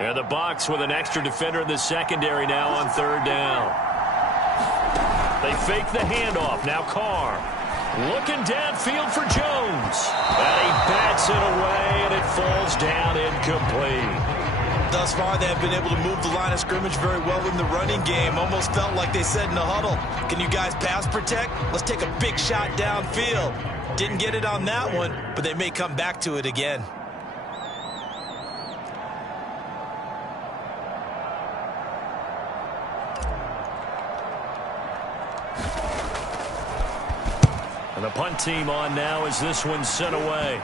And the Bucs with an extra defender in the secondary now on third down. They fake the handoff. Now Carr looking downfield for Jones. And he bats it away, and it falls down incomplete. Thus far, they have been able to move the line of scrimmage very well in the running game. Almost felt like they said in the huddle, can you guys pass protect? Let's take a big shot downfield. Didn't get it on that one, but they may come back to it again. And the punt team on now as this one's sent away.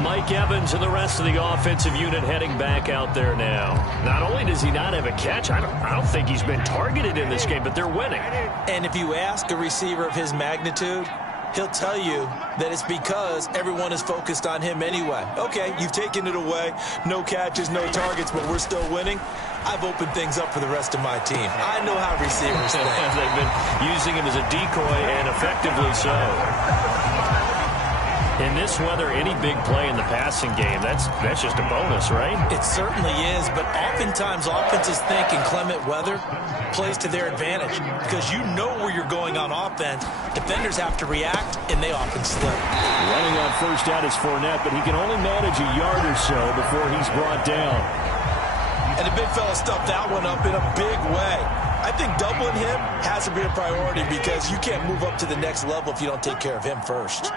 Mike Evans and the rest of the offensive unit heading back out there now. Not only does he not have a catch, I don't think he's been targeted in this game, but they're winning. And if you ask a receiver of his magnitude, he'll tell you that it's because everyone is focused on him anyway. Okay, you've taken it away. No catches, no targets, but we're still winning. I've opened things up for the rest of my team. I know how receivers think. They've been using him as a decoy, and effectively so. In this weather, any big play in the passing game, that's just a bonus, right? It certainly is, but oftentimes offenses think in clement weather plays to their advantage because you know where you're going on offense. Defenders have to react, and they often slip. Running on first down is Fournette, but he can only manage a yard or so before he's brought down. And the big fella stuffed that one up in a big way. I think doubling him has to be a priority because you can't move up to the next level if you don't take care of him first.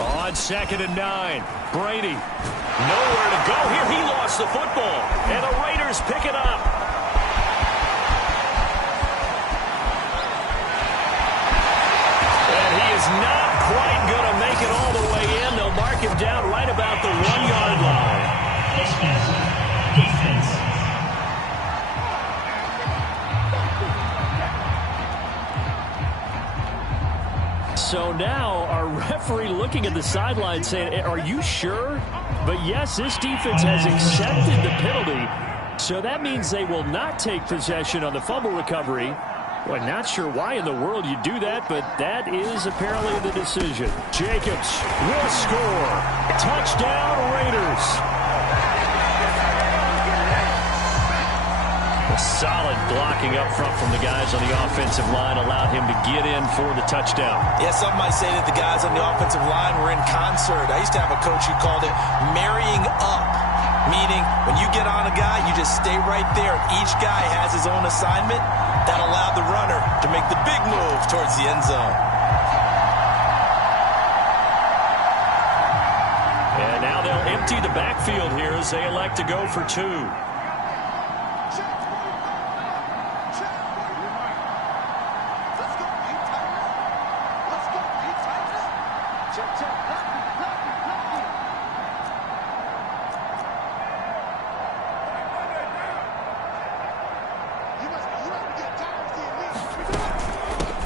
On 2nd and 9, Brady. Nowhere to go here. He lost the football. And the Raiders pick it up. And he is not quite going to make it all the way in. They'll mark him down right about the 1-yard line. Defense. So now our referee looking at the sideline saying, are you sure? But yes, this defense has accepted the penalty. So that means they will not take possession on the fumble recovery. Well, not sure why in the world you do that, but that is apparently the decision. Jacobs will score. Touchdown, Raiders. A solid blocking up front from the guys on the offensive line allowed him to get in for the touchdown. Yeah, some might say that the guys on the offensive line were in concert. I used to have a coach who called it marrying up, meaning when you get on a guy, you just stay right there. Each guy has his own assignment. That allowed the runner to make the big move towards the end zone. And now they'll empty the backfield here as they elect to go for 2.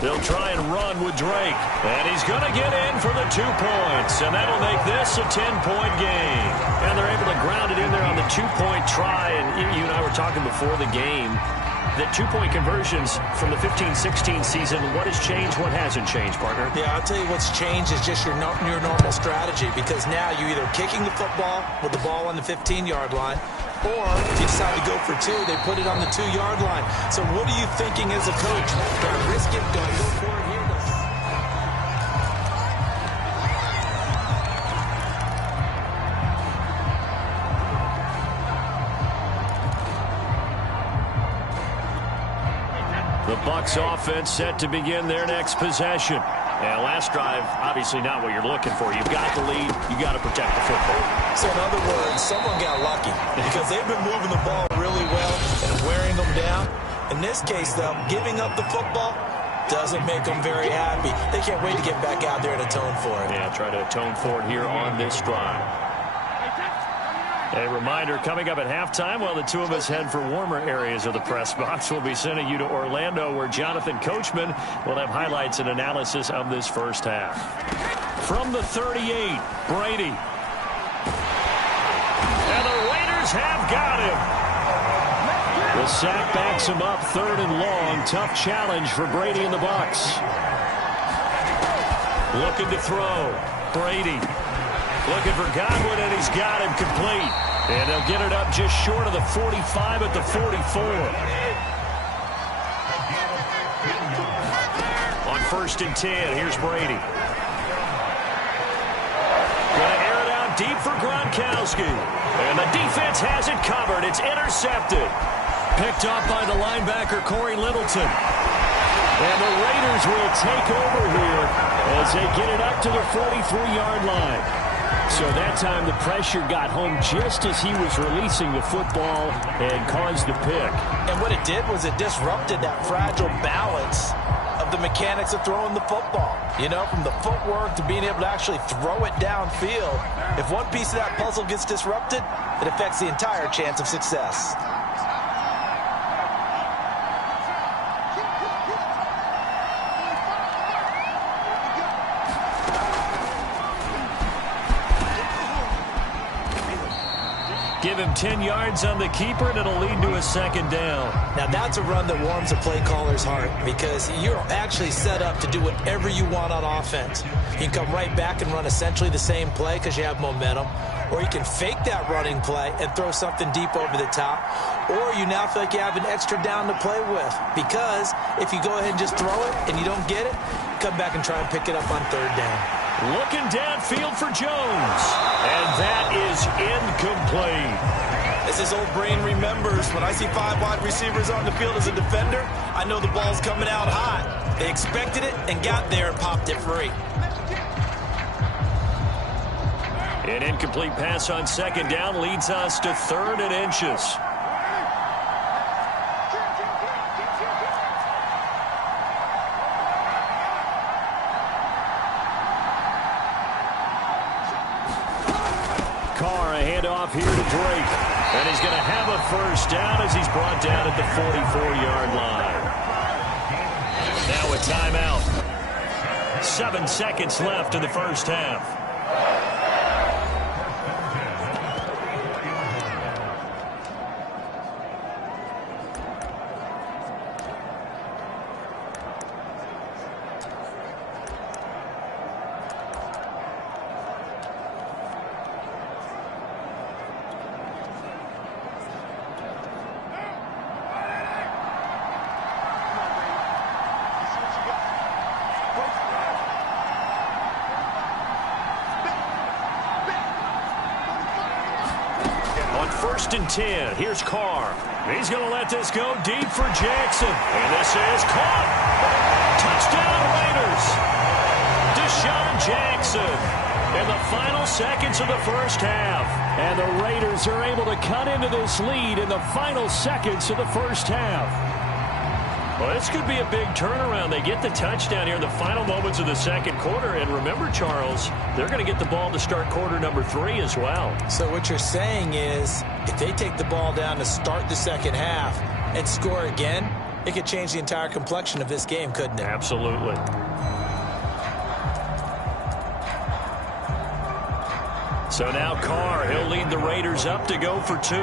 They'll try and run with Drake. And he's going to get in for the 2 points. And that'll make this a 10-point game. And they're able to ground it in there on the 2-point try. And you and I were talking before the game that 2-point conversions from the 15-16 season, what has changed, what hasn't changed, partner? Yeah, I'll tell you what's changed is just your normal strategy, because now you're either kicking the football with the ball on the 15-yard line, or if you decide to go for 2, they put it on the 2-yard line. So what are you thinking as a coach? Do I risk it? Do I go for it here? The Bucs offense set to begin their next possession. And last drive, obviously not what you're looking for. You've got the lead. You've got to protect the football. So in other words, someone got lucky because they've been moving the ball really well and wearing them down. In this case, though, giving up the football doesn't make them very happy. They can't wait to get back out there and atone for it. Yeah, try to atone for it here on this drive. A reminder, coming up at halftime, while the two of us head for warmer areas of the press box, we'll be sending you to Orlando, where Jonathan Coachman will have highlights and analysis of this first half. From the 38, Brady. And the Raiders have got him. The sack backs him up, 3rd and long. Tough challenge for Brady and the Bucs. Looking to throw. Brady looking for Godwin, and he's got him complete. And they'll get it up just short of the 45 at the 44. On 1st and 10, here's Brady. Going to air it out deep for Gronkowski. And the defense has it covered. It's intercepted. Picked up by the linebacker, Corey Littleton. And the Raiders will take over here as they get it up to the 43-yard line. So that time the pressure got home just as he was releasing the football and caused the pick. And what it did was it disrupted that fragile balance of the mechanics of throwing the football. You know, from the footwork to being able to actually throw it downfield. If one piece of that puzzle gets disrupted, it affects the entire chance of success. Give him 10 yards on the keeper, and it'll lead to a 2nd down. Now, that's a run that warms a play caller's heart because you're actually set up to do whatever you want on offense. You can come right back and run essentially the same play because you have momentum, or you can fake that running play and throw something deep over the top, or you now feel like you have an extra down to play with because if you go ahead and just throw it and you don't get it, come back and try and pick it up on 3rd down. Looking downfield for Jones. And that is incomplete. As his old brain remembers, when I see 5 wide receivers on the field as a defender, I know the ball's coming out hot. They expected it and got there and popped it free. An incomplete pass on 2nd down leads us to 3rd and inches. Handoff here to Drake. And he's going to have a 1st down as he's brought down at the 44-yard line. Now a timeout. 7 seconds left in the 1st half. On 1st and 10, here's Carr. He's going to let this go deep for Jackson. And this is caught. Touchdown Raiders. Deshaun Jackson. In the final seconds of the 1st half. And the Raiders are able to cut into this lead in the final seconds of the 1st half. Well, this could be a big turnaround. They get the touchdown here in the final moments of the 2nd quarter. And remember, Charles, they're going to get the ball to start quarter number 3 as well. So what you're saying is if they take the ball down to start the 2nd half and score again, it could change the entire complexion of this game, couldn't it? Absolutely. So now Carr, he'll lead the Raiders up to go for 2.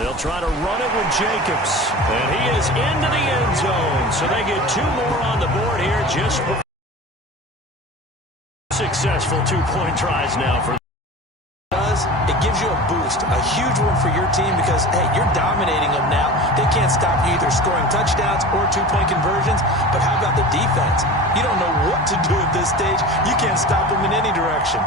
They'll try to run it with Jacobs. And he is into the end zone. So they get 2 more on the board here just before. Successful 2-point tries now for it gives you a boost, a huge one for your team because, hey, you're dominating them now. They can't stop you either scoring touchdowns or 2-point conversions. But how about the defense? You don't know what to do at this stage. You can't stop them in any direction.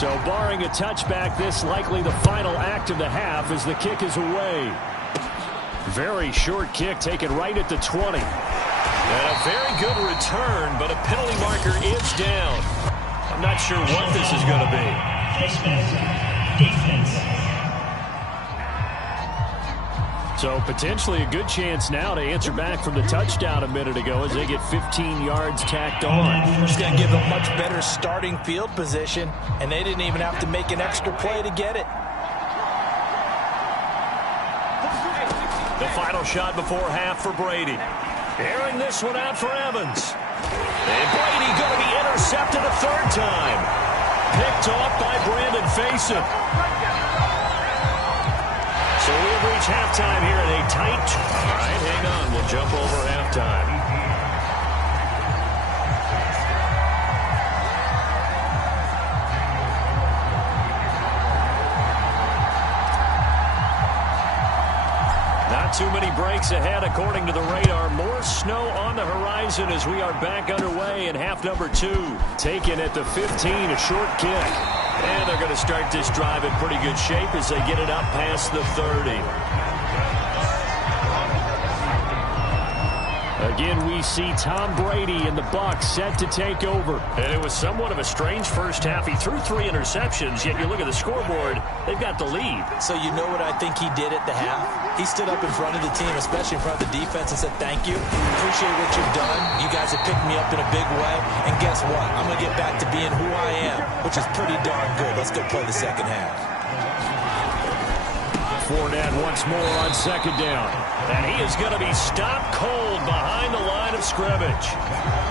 So barring a touchback, this likely the final act of the half as the kick is away. Very short kick taken right at the 20. And a very good return, but a penalty marker is down. I'm not sure what this is going to be. So potentially a good chance now to answer back from the touchdown a minute ago as they get 15 yards tacked on. It's going to give them much better starting field position, and they didn't even have to make an extra play to get it. The final shot before half for Brady. Airing this one out for Evans. And Brady going to be intercepted a third time. Picked off by Brandon Faison. So we have reached halftime here in a tight... All right, hang on. We'll jump over halftime. Not too many breaks ahead, according to the radar. More snow on the horizon as we are back underway in half number 2. Taken at the 15, a short kick. And they're going to start this drive in pretty good shape as they get it up past the 30. Again, we see Tom Brady and the Bucs set to take over. And it was somewhat of a strange first half. He threw 3 interceptions, yet you look at the scoreboard, they've got the lead. So you know what I think he did at the half? He stood up in front of the team, especially in front of the defense, and said, thank you. Appreciate what you've done. You guys have picked me up in a big way. And guess what? I'm going to get back to being who I am, which is pretty darn good. Let's go play the second half. Fournette once more on second down. And he is going to be stopped cold behind the line of scrimmage.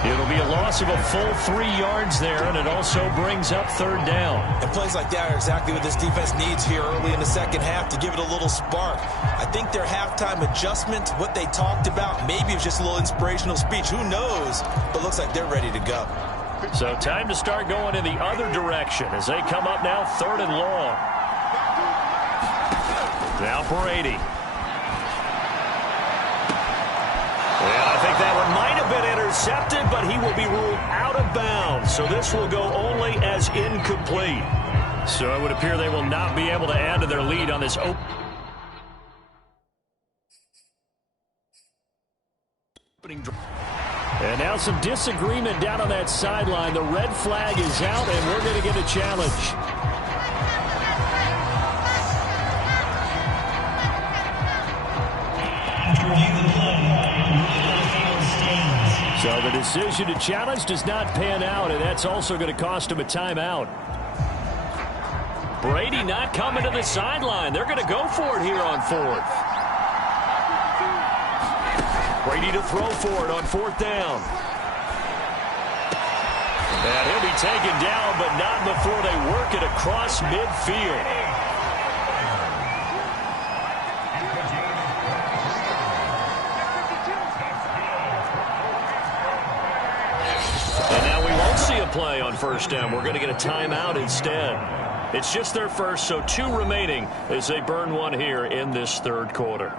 It'll be a loss of a full 3 yards there, and it also brings up third down. And plays like that are exactly what this defense needs here early in the second half to give it a little spark. I think their halftime adjustment, what they talked about, maybe it was just a little inspirational speech. Who knows? But looks like they're ready to go. So time to start going in the other direction as they come up now third and long. Now Brady. And I think that one might have been intercepted, but he will be ruled out of bounds. So this will go only as incomplete. So it would appear they will not be able to add to their lead on this opening drive. And now some disagreement down on that sideline. The red flag is out, and we're going to get a challenge. So the decision to challenge does not pan out, and that's also going to cost him a timeout. Brady not coming to the sideline. They're going to go for it here on fourth. Brady to throw for it on fourth down. And he'll be taken down, but not before they work it across midfield. A play on first down. We're going to get a timeout instead. It's just their first, so 2 remaining as they burn one here in this third quarter.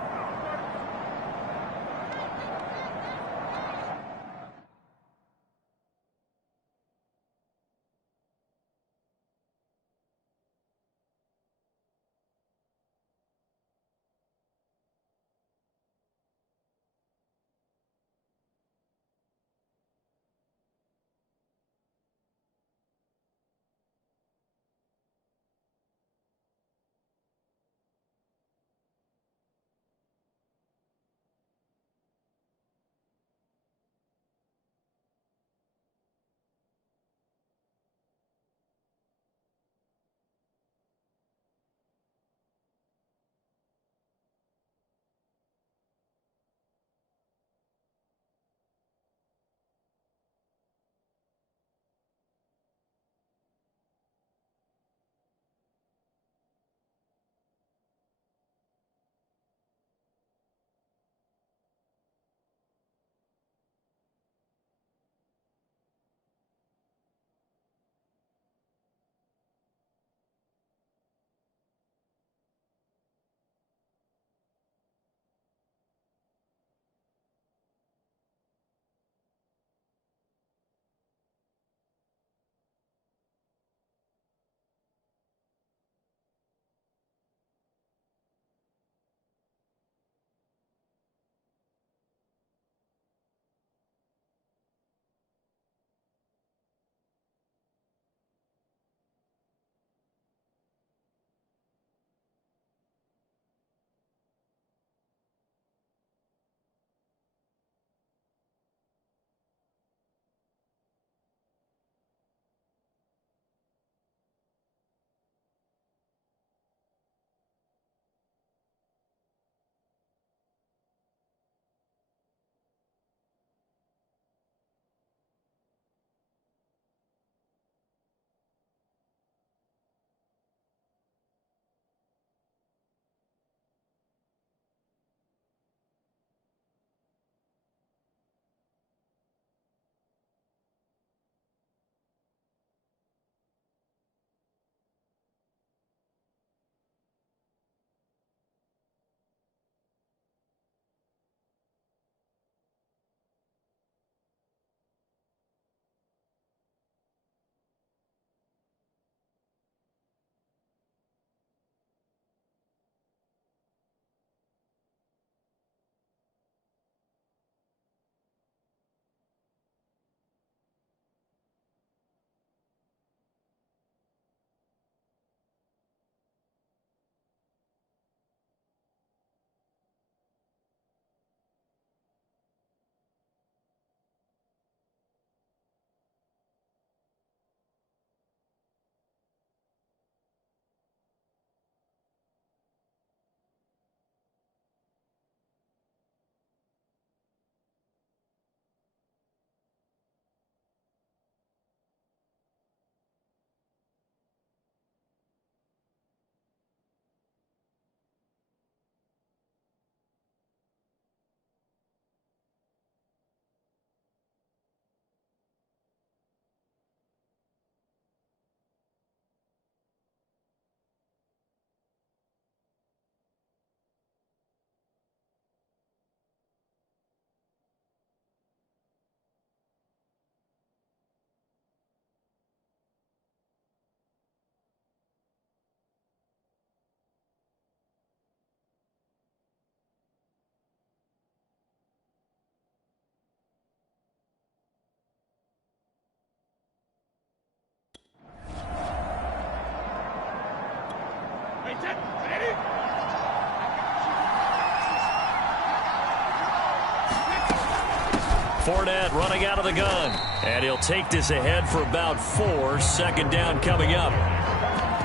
Fournette running out of the gun. And he'll take this ahead for about 4. Second down coming up.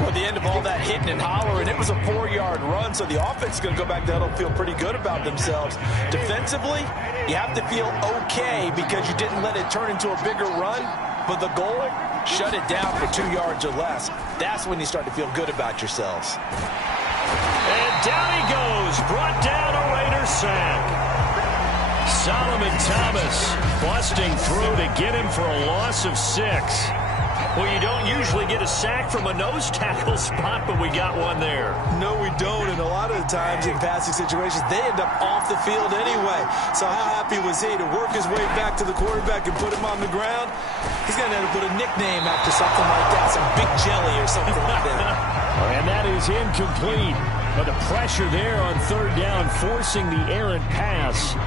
Well, the end of all that hitting and hollering, it was a 4-yard run, so the offense is going to go back there and feel pretty good about themselves. Defensively, you have to feel okay because you didn't let it turn into a bigger run, but the goal, shut it down for 2 yards or less. That's when you start to feel good about yourselves. And down he goes, brought down a Raider sack. Solomon Thomas busting through to get him for a loss of 6. Well, you don't usually get a sack from a nose tackle spot, but we got one there. No, we don't, and a lot of the times in passing situations, they end up off the field anyway. So how happy was he to work his way back to the quarterback and put him on the ground? He's going to end up with a nickname after something like that, some Big Jelly or something like that. And that is incomplete. But the pressure there on third down, forcing the errant pass.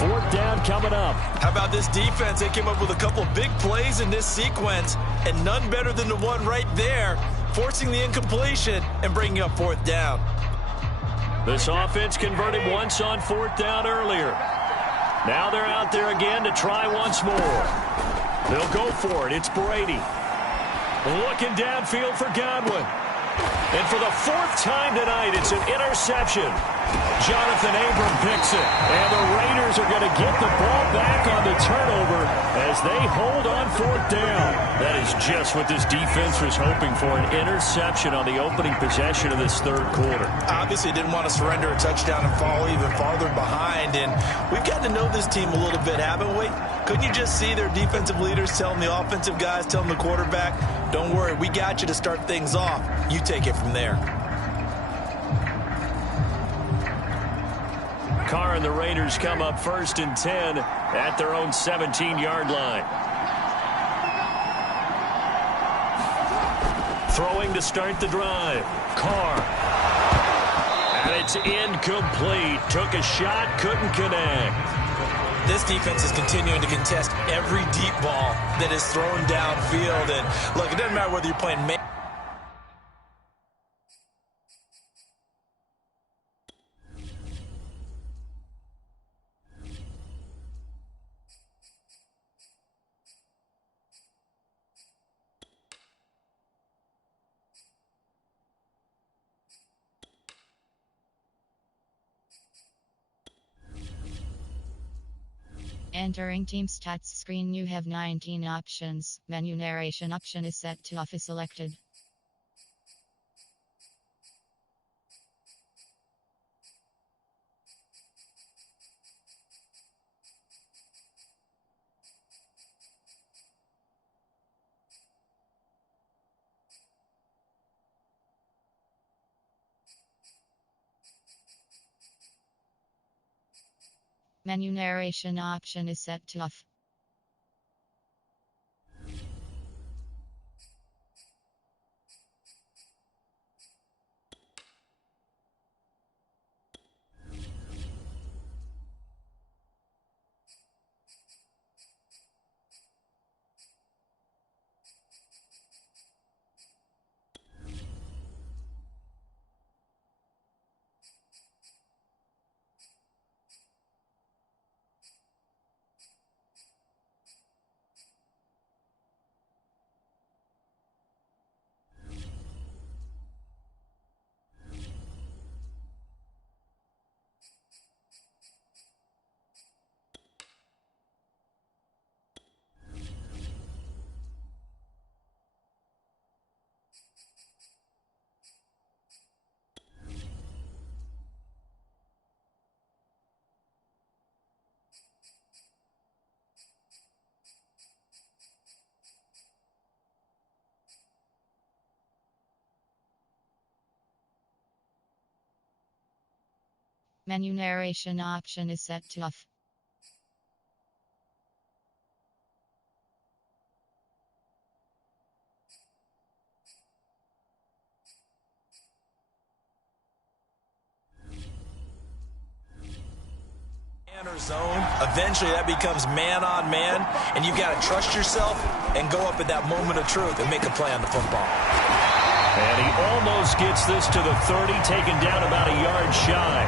Fourth down coming up. How about this defense? They came up with a couple big plays in this sequence, and none better than the one right there, forcing the incompletion and bringing up fourth down. This offense converted once on fourth down earlier. Now they're out there again to try once more. They'll go for it. It's Brady. Looking downfield for Godwin. And for the 4th time tonight, it's an interception. Jonathan Abram picks it. And the Raiders are going to get the ball back on the turnover as they hold on fourth down. That is just what this defense was hoping for, an interception on the opening possession of this third quarter. Obviously didn't want to surrender a touchdown and fall even farther behind. And we've gotten to know this team a little bit, haven't we? Couldn't you just see their defensive leaders telling the offensive guys, telling the quarterback, don't worry, we got you to start things off. You take it from there. Carr and the Raiders come up 1st and 10 at their own 17-yard line. Throwing to start the drive. Carr. And it's incomplete. Took a shot, couldn't connect. This defense is continuing to contest every deep ball that is thrown downfield. And look, it doesn't matter whether you're playing man. Entering team stats screen, you have 19 options. Menu narration option is set to off is selected. Menu narration option is set to off. Menu narration option is set to off. Or zone, eventually that becomes man on man, and you got to trust yourself and go up at that moment of truth and make a play on the football. And he almost gets this to the 30, taken down about a yard shy.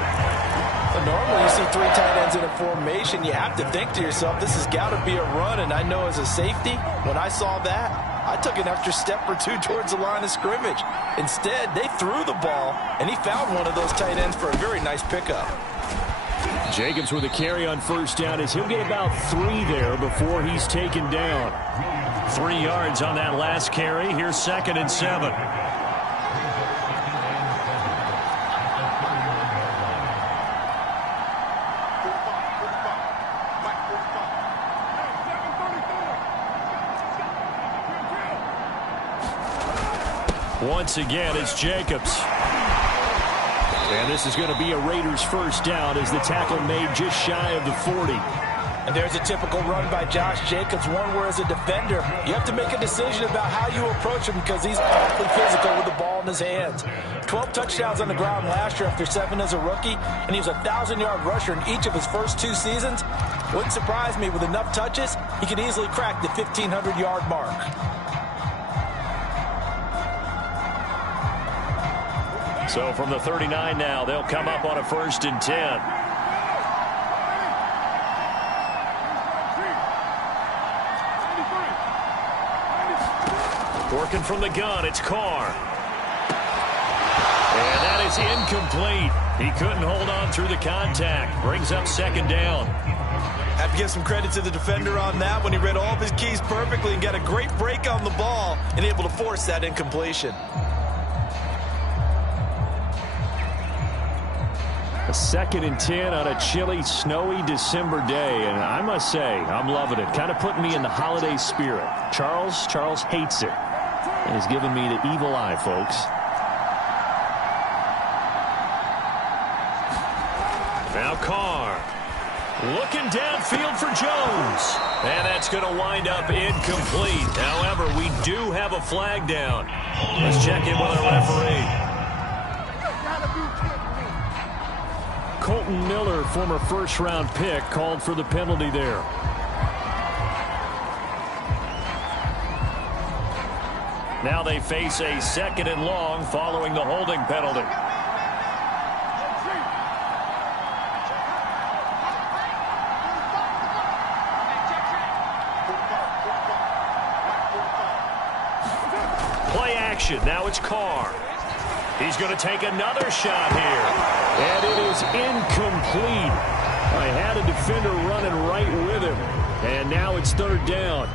But normally you see 3 tight ends in a formation, you have to think to yourself, this has got to be a run. And I know as a safety, when I saw that, I took an extra step or two towards the line of scrimmage. Instead, they threw the ball, and he found one of those tight ends for a very nice pickup. Jacobs with a carry on first down as he'll get about 3 there before he's taken down. 3 yards on that last carry. Here's 2nd and 7. Once again, it's Jacobs. And this is going to be a Raiders first down as the tackle made just shy of the 40. And there's a typical run by Josh Jacobs, one where as a defender, you have to make a decision about how you approach him because he's awfully physical with the ball in his hands. 12 touchdowns on the ground last year after 7 as a rookie, and he was a 1,000-yard rusher in each of his first 2 seasons. Wouldn't surprise me with enough touches, he could easily crack the 1,500-yard mark. So from the 39 now, they'll come up on a 1st and 10. Working from the gun, it's Carr. And that is incomplete. He couldn't hold on through the contact. Brings up 2nd down. Have to give some credit to the defender on that when he read all of his keys perfectly and got a great break on the ball and able to force that incompletion. A 2nd and 10 on a chilly, snowy December day, and I must say, I'm loving it. Kind of putting me in the holiday spirit. Charles hates it, and he's giving me the evil eye, folks. Now Carr, looking downfield for Jones, and that's going to wind up incomplete. However, we do have a flag down. Let's check in with our referee. Colton Miller, former first-round pick, called for the penalty there. Now they face a 2nd and long following the holding penalty. Play action. Now it's Carr. He's going to take another shot here. And it is incomplete. I had a defender running right with him. And now it's 3rd down.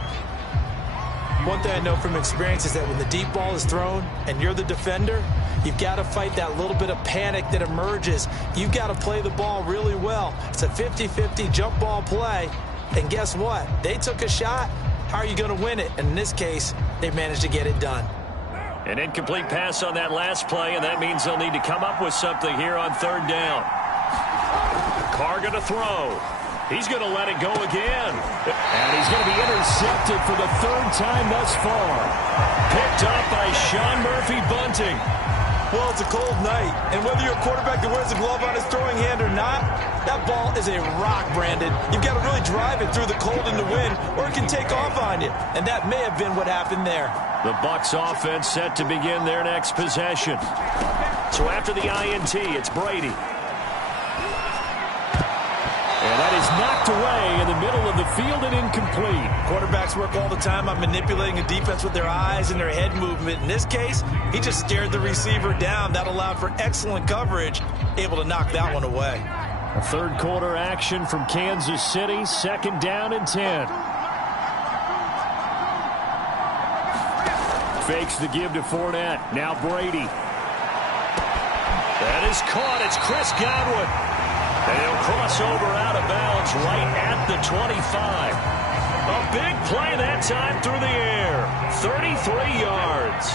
One thing I know from experience is that when the deep ball is thrown and you're the defender, you've got to fight that little bit of panic that emerges. You've got to play the ball really well. It's a 50-50 jump ball play. And guess what? They took a shot. How are you going to win it? And in this case, they managed to get it done. An incomplete pass on that last play, and that means they'll need to come up with something here on 3rd down. Carr going to throw. He's going to let it go again. And he's going to be intercepted for the 3rd time thus far. Picked up by Sean Murphy Bunting. Well, it's a cold night, and whether you're a quarterback that wears a glove on his throwing hand or not, that ball is a rock, Brandon. You've got to really drive it through the cold and the wind, or it can take off on you. And that may have been what happened there. The Bucs offense set to begin their next possession. So after the INT, it's Brady. And that is knocked away in the middle of the field and incomplete. Quarterbacks work all the time on manipulating a defense with their eyes and their head movement. In this case, he just stared the receiver down. That allowed for excellent coverage, able to knock that one away. A 3rd quarter action from Kansas City, 2nd down and 10. Fakes the give to Fournette. Now Brady. That is caught. It's Chris Godwin. And he'll cross over out of bounds right at the 25. A big play that time through the air. 33 yards.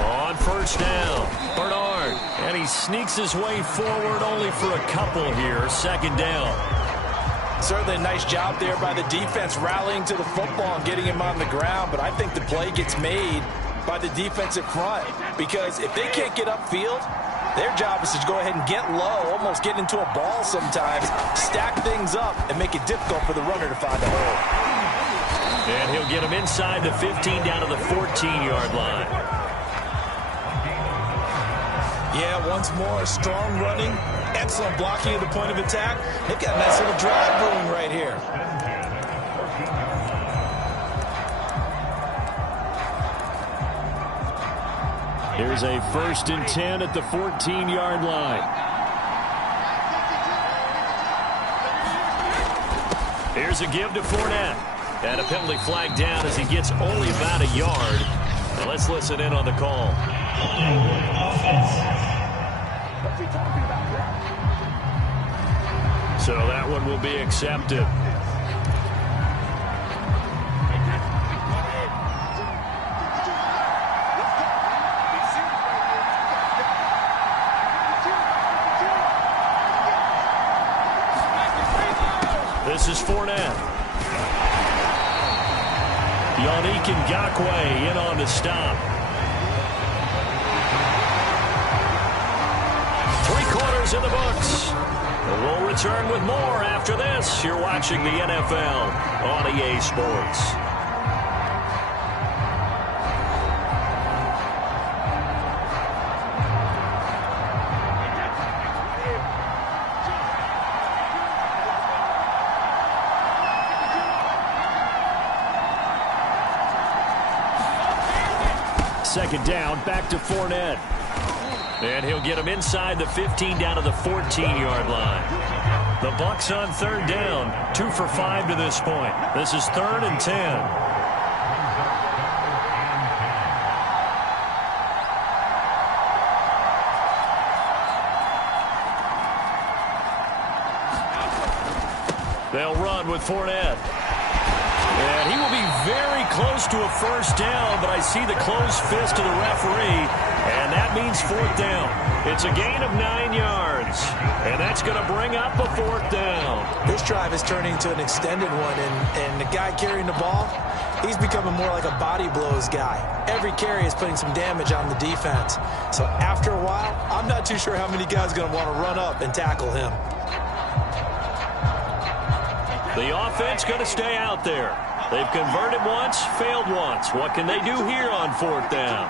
On 1st down, Bernard. And he sneaks his way forward only for a couple here. 2nd down. Certainly a nice job there by the defense rallying to the football and getting him on the ground. But I think the play gets made by the defensive front, because if they can't get upfield, their job is to go ahead and get low, almost get into a ball sometimes, stack things up, and make it difficult for the runner to find a hole. And he'll get him inside the 15 down to the 14-yard line. Yeah, once more, strong running, excellent blocking at the point of attack. They've got a nice little drive brewing right here. Here's a 1st and 10 at the 14-yard line. Here's a give to Fournette. And a penalty flag down as he gets only about a yard. Now let's listen in on the call. So that one will be accepted. This is Fournette. Yannick Ngakoue in on the stop. 3 quarters in the books. We'll return with more after this. You're watching the NFL on EA Sports. Second down, back to Fournette. And he'll get him inside the 15 down to the 14-yard line. The Bucs on 3rd down, 2 for 5 to this point. This is 3rd and 10. They'll run with Fournette. And he will be very close to a 1st down, but I see the closed fist of the referee, and that means 4th down. It's a gain of 9 yards, and that's going to bring up a 4th down. This drive is turning into an extended one, and the guy carrying the ball, he's becoming more like a body blows guy. Every carry is putting some damage on the defense. So after a while, I'm not too sure how many guys are going to want to run up and tackle him. The offense going to stay out there. They've converted once, failed once. What can they do here on 4th down?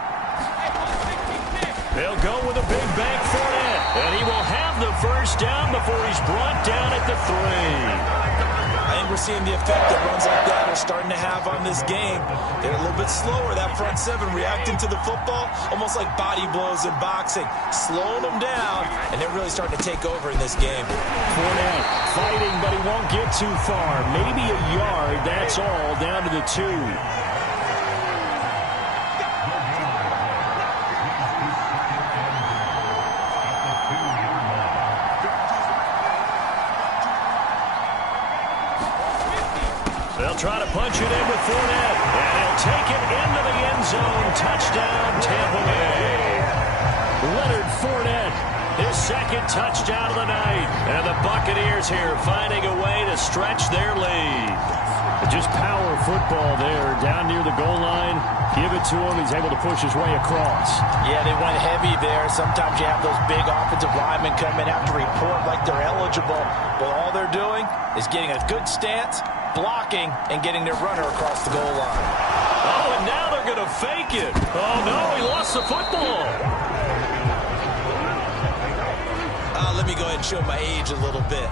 They'll go with a big bank Fournette, and he will have the 1st down before he's brought down at the 3. I think we're seeing the effect that runs like that are starting to have on this game. They're a little bit slower, that front 7 reacting to the football, almost like body blows in boxing, slowing them down, and they're really starting to take over in this game. Fournette fighting, but he won't get too far. Maybe a yard, that's all, down to the 2. They'll try to punch it in with Fournette, and he'll take it into the end zone. Touchdown, Tampa Bay. Leonard Fournette, his 2nd touchdown of the night. And the Buccaneers here finding a way to stretch their lead. Just power football there, down near the goal line. Give it to him. He's able to push his way across. Yeah, they went heavy there. Sometimes you have those big offensive linemen come in, have to report like they're eligible. But all they're doing is getting a good stance, blocking, and getting their runner across the goal line. Oh, and now they're going to fake it. Oh, no, he lost the football. Let me go ahead and show my age a little bit.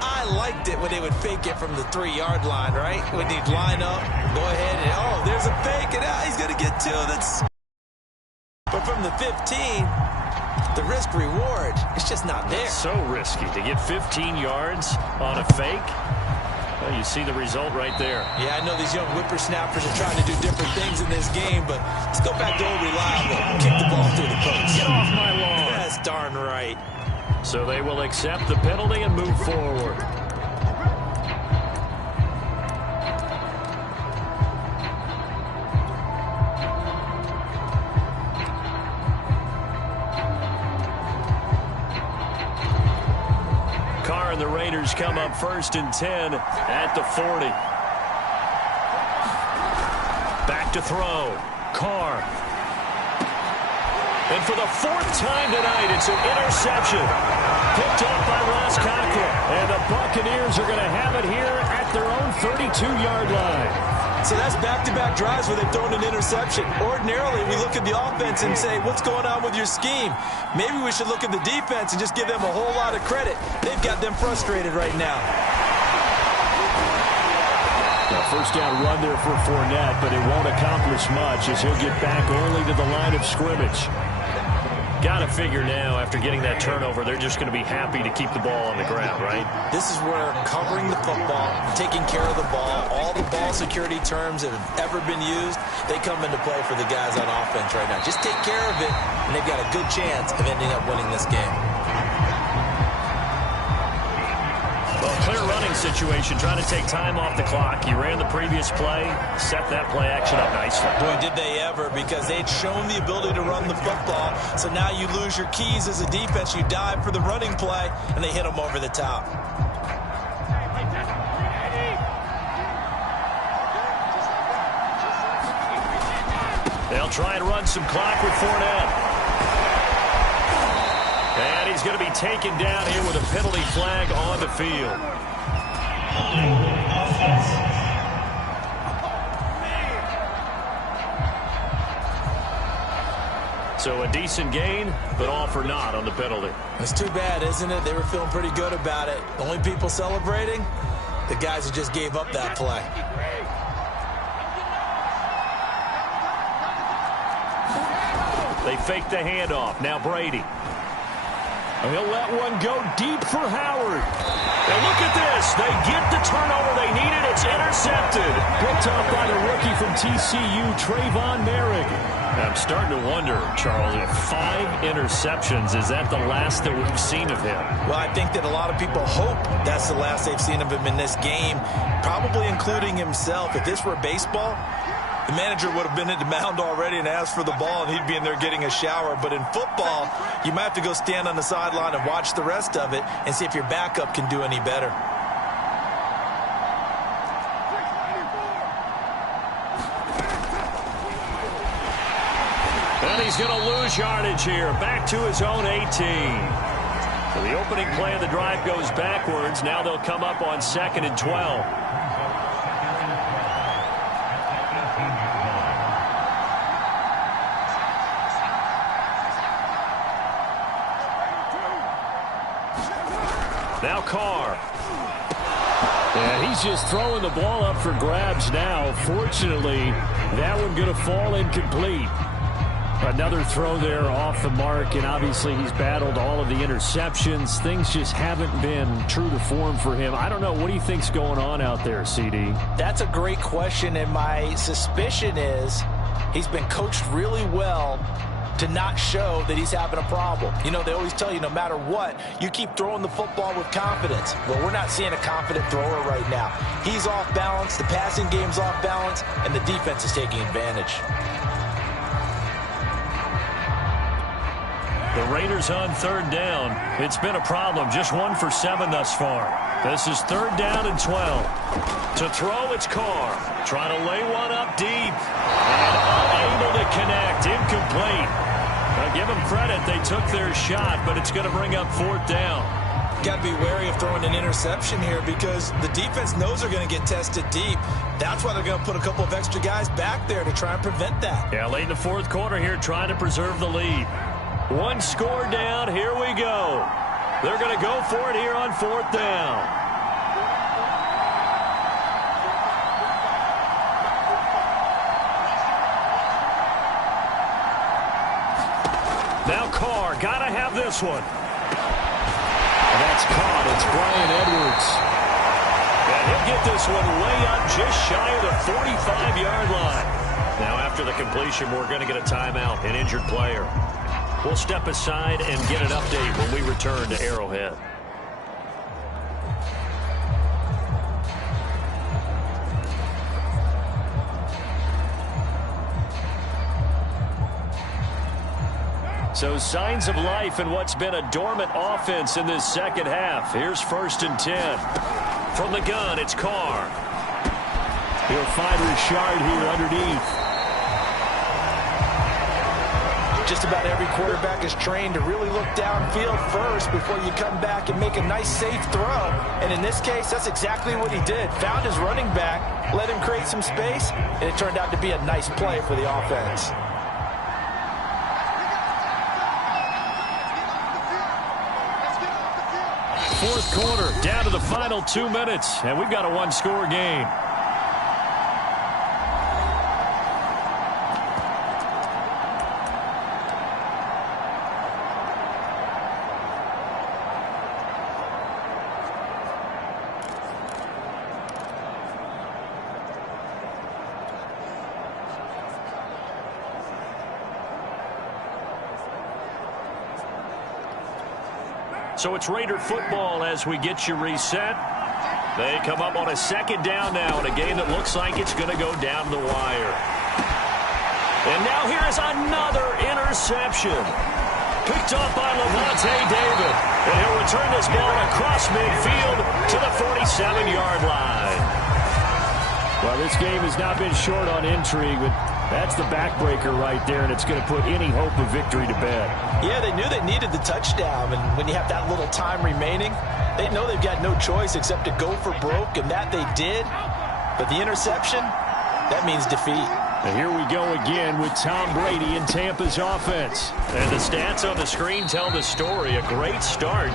I liked it when they would fake it from the 3-yard line, right? When they'd line up, go ahead, and oh, there's a fake, and he's going to get 2. But from the 15, the risk-reward, it's just not there. So risky to get 15 yards on a fake. Well, you see the result right there. Yeah, I know these young whippersnappers are trying to do different things in this game, but let's go back to old reliable. Kick the ball through the post. Get off my lawn. That's darn right. So they will accept the penalty and move forward. Carr and the Raiders come up 1st and 10 at the 40. Back to throw. Carr. And for the 4th time tonight, it's an interception. Picked up by Ross Cochran. And the Buccaneers are going to have it here at their own 32-yard line. So that's back-to-back drives where they've thrown an interception. Ordinarily, we look at the offense and say, what's going on with your scheme? Maybe we should look at the defense and just give them a whole lot of credit. They've got them frustrated right now. First down run there for Fournette, but it won't accomplish much as he'll get back only to the line of scrimmage. Got to figure now, after getting that turnover, they're just going to be happy to keep the ball on the ground, right? This is where covering the football, taking care of the ball, all the ball security terms that have ever been used, they come into play for the guys on offense right now. Just take care of it, and they've got a good chance of ending up winning this game. Well, clear running situation, trying to take time off the clock. You ran the previous play, set that play action up nicely. Boy, did they ever, because they'd shown the ability to run the football. So now you lose your keys as a defense. You dive for the running play, and they hit them over the top. They'll try and run some clock with Fournette. And he's going to be taken down here with a penalty flag on the field. So a decent gain, but all for naught on the penalty. It's too bad, isn't it? They were feeling pretty good about it. The only people celebrating, the guys who just gave up that play. They fake the handoff. Now Brady. He'll let one go deep for Howard. And look at this. They get the turnover they needed. It's intercepted. Picked up by the rookie from TCU, Trayvon Merrick. I'm starting to wonder, Charles, if 5 interceptions, is that the last that we've seen of him? Well, I think that a lot of people hope that's the last they've seen of him in this game, probably including himself. If this were baseball, the manager would have been at the mound already and asked for the ball, and he'd be in there getting a shower. But in football, you might have to go stand on the sideline and watch the rest of it and see if your backup can do any better. And he's going to lose yardage here. Back to his own 18. So the opening play of the drive goes backwards. Now they'll come up on 2nd and 12. Now Carr. And he's just throwing the ball up for grabs now. Fortunately, that one going to fall incomplete. Another throw there off the mark, and obviously he's battled all of the interceptions. Things just haven't been true to form for him. I don't know. What do you think's going on out there, CD? That's a great question, and my suspicion is he's been coached really well to not show that he's having a problem. You know, they always tell you no matter what, you keep throwing the football with confidence. Well, we're not seeing a confident thrower right now. He's off balance, the passing game's off balance, and the defense is taking advantage. The Raiders on 3rd down. It's been a problem. Just 1 for 7 thus far. This is 3rd down and 12. To throw, it's Carr. Trying to lay one up deep. And unable to connect. Incomplete. Now give them credit. They took their shot, but it's going to bring up 4th down. Got to be wary of throwing an interception here because the defense knows they're going to get tested deep. That's why they're going to put a couple of extra guys back there to try and prevent that. Yeah, late in the 4th quarter here, trying to preserve the lead. 1 score down. Here we go. They're going to go for it here on 4th down. Now Carr, got to have this one. That's caught. It's Brian Edwards. And he'll get this one way up just shy of the 45-yard line. Now after the completion, we're going to get a timeout, an injured player. We'll step aside and get an update when we return to Arrowhead. So signs of life in what's been a dormant offense in this second half. Here's 1st and 10. From the gun, it's Carr. He'll find Richard here underneath. just about every quarterback is trained to really look downfield first before you come back and make a nice, safe throw. And in this case, that's exactly what he did. Found his running back, let him create some space, and it turned out to be a nice play for the offense. Fourth quarter, down to the final 2 minutes, and we've got a one-score game. So it's Raider football as we get you reset. They come up on a second down now in a game that looks like it's going to go down the wire. And now here's another interception. Picked up by Levante David. And he'll return this ball across midfield to the 47-yard line. Well, this game has not been short on intrigue, but that's the backbreaker right there, and it's going to put any hope of victory to bed. Yeah, they knew they needed the touchdown, and when you have that little time remaining, they know they've got no choice except to go for broke, and that they did. But the interception, that means defeat. And here we go again with Tom Brady in Tampa's offense. And the stats on the screen tell the story. A great start.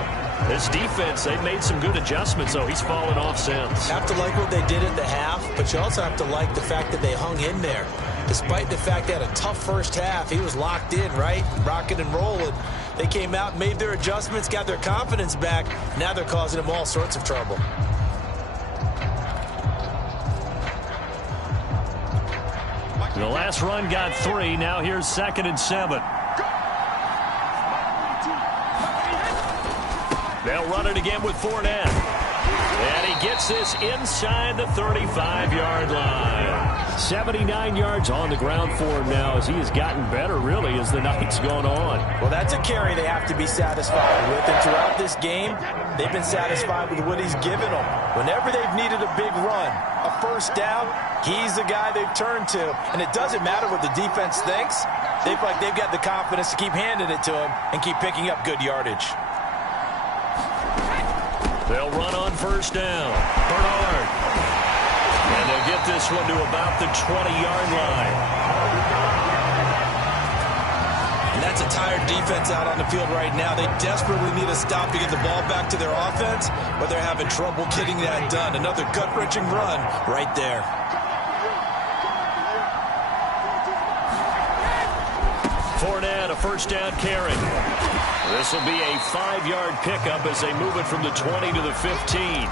This defense, they've made some good adjustments, though. He's fallen off since. Have to like what they did at the half, but you also have to like the fact that they hung in there. Despite the fact they had a tough first half, he was locked in, right? Rocking and rolling. They came out, made their adjustments, got their confidence back. Now they're causing him all sorts of trouble. The last run got 3. Now here's 2nd and 7. They'll run it again with Fournette. And he gets this inside the 35-yard line. 79 yards on the ground for him now as he has gotten better, really, as the night's gone on. Well, that's a carry they have to be satisfied with. And throughout this game, they've been satisfied with what he's given them. Whenever they've needed a big run, a first down, he's the guy they've turned to. And it doesn't matter what the defense thinks. They feel like they've got the confidence to keep handing it to him and keep picking up good yardage. They'll run on first down. Bernard. And they'll get this one to about the 20-yard line. And that's a tired defense out on the field right now. They desperately need a stop to get the ball back to their offense, but they're having trouble getting that done. Another gut-wrenching run right there. Fournette, a first down carry. This will be a 5-yard pickup as they move it from the 20 to the 15.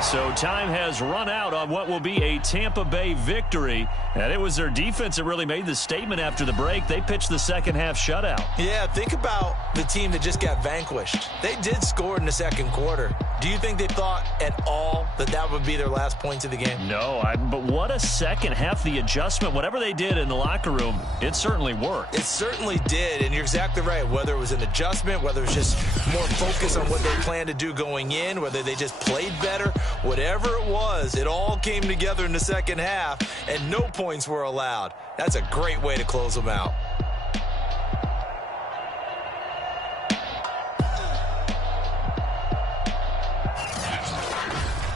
So time has run out on what will be a Tampa Bay victory. And it was their defense that really made the statement after the break. They pitched the second half shutout. Yeah, think about the team that just got vanquished. They did score in the second quarter. Do you think they thought at all that that would be their last points of the game? No, but what a second half. The adjustment, whatever they did in the locker room, it certainly worked. It certainly did, and you're exactly right. Whether it was an adjustment, whether it was just more focus on what they planned to do going in, whether they just played better, whatever it was, it all came together in the second half, and no points were allowed. That's a great way to close them out.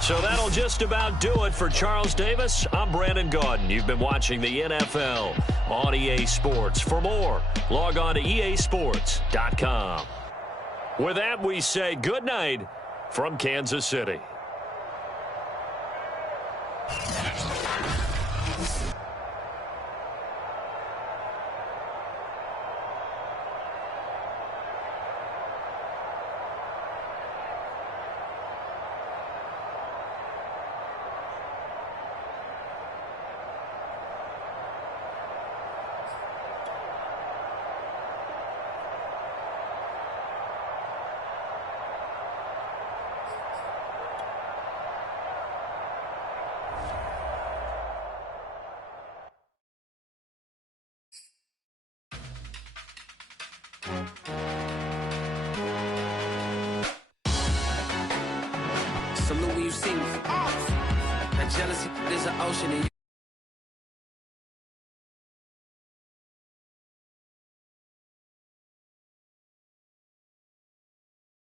So that'll just about do it for Charles Davis. I'm Brandon Gaudin. You've been watching the NFL on EA Sports. For more, log on to easports.com. With that, we say good night from Kansas City. Salute when you see me. That jealousy is an ocean.